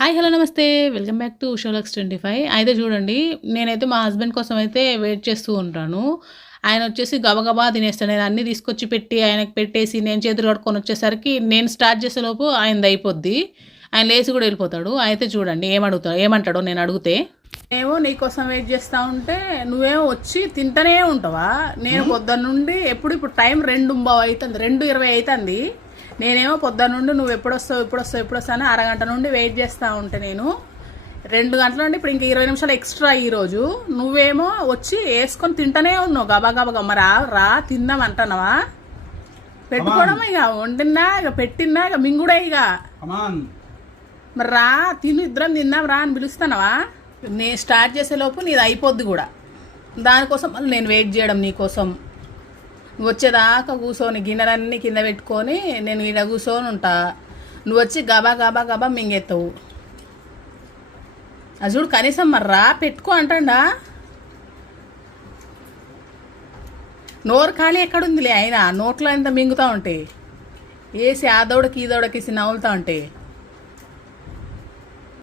Hi! Hello! నమస్తే. Welcome back to Sholax 25. అయితే చూడండి, నేనైతే మా హస్బెండ్ కోసం అయితే వెయిట్ చేస్తూ ఉంటాను. ఆయనొచ్చేసి గబగబా తినేస్తాడు. నేను అన్నీ తీసుకొచ్చి పెట్టి, ఆయనకి పెట్టేసి, నేను చేతులు కడుక్కొనొచ్చేసరికి నేను స్టార్ట్ చేసేలోపు ఆయనదయిపోద్ది. ఆయన లేసి గూడా ఎళ్ళిపోతాడు. అయితే చూడండి ఏమంటాడో నేనడిగితే, "ఏమో నీకోసం వెయిట్ చేస్తా ఉంటే, నువ్వేమో వచ్చి తింటనే ఉంటావా? నేను పొద్దున్నుండి ఇప్పుడు టైం 2:15 అయితంది. 2:20 అయితంది. నేనేమో పొద్దున్న నుండి నువ్వు ఎప్పుడొస్తావు అని అరగంట నుండి వెయిట్ చేస్తూ ఉంటే నేను 2 గంటల నుండి ఇప్పుడు ఇంకా 20 నిమిషాలు ఎక్స్ట్రా ఈరోజు నువ్వేమో వచ్చి వేసుకొని తింటనే ఉన్నావు గబా మరి రా తిందాం అంటున్నావా? పెట్టుకోవడం ఇక వండినా ఇక పెట్టినా ఇక మింగుడే ఇక మరి రా తిను ఇద్దరం తిందాం రా అని పిలుస్తానవా? నేను స్టార్ట్ చేసేలోపు నీది అయిపోద్ది కూడా. దానికోసం మళ్ళీ నేను వెయిట్ చేయడం నీకోసం. నువ్వు వచ్చేదాకా కూర్చొని గిన్నెలన్నీ కింద పెట్టుకొని నేను ఈడ కూర్చొని ఉంటా. నువ్వు వచ్చి గబా మింగెత్తవు. అది చూడు కనీసం మర్రా పెట్టుకో అంటండా. నోరు ఖాళీ ఎక్కడుందిలే అయినా నోట్లో ఎంత మింగుతా ఉంటే వేసి ఆ దౌడకి ఈ దౌడకేసి నవ్వులుతా ఉంటే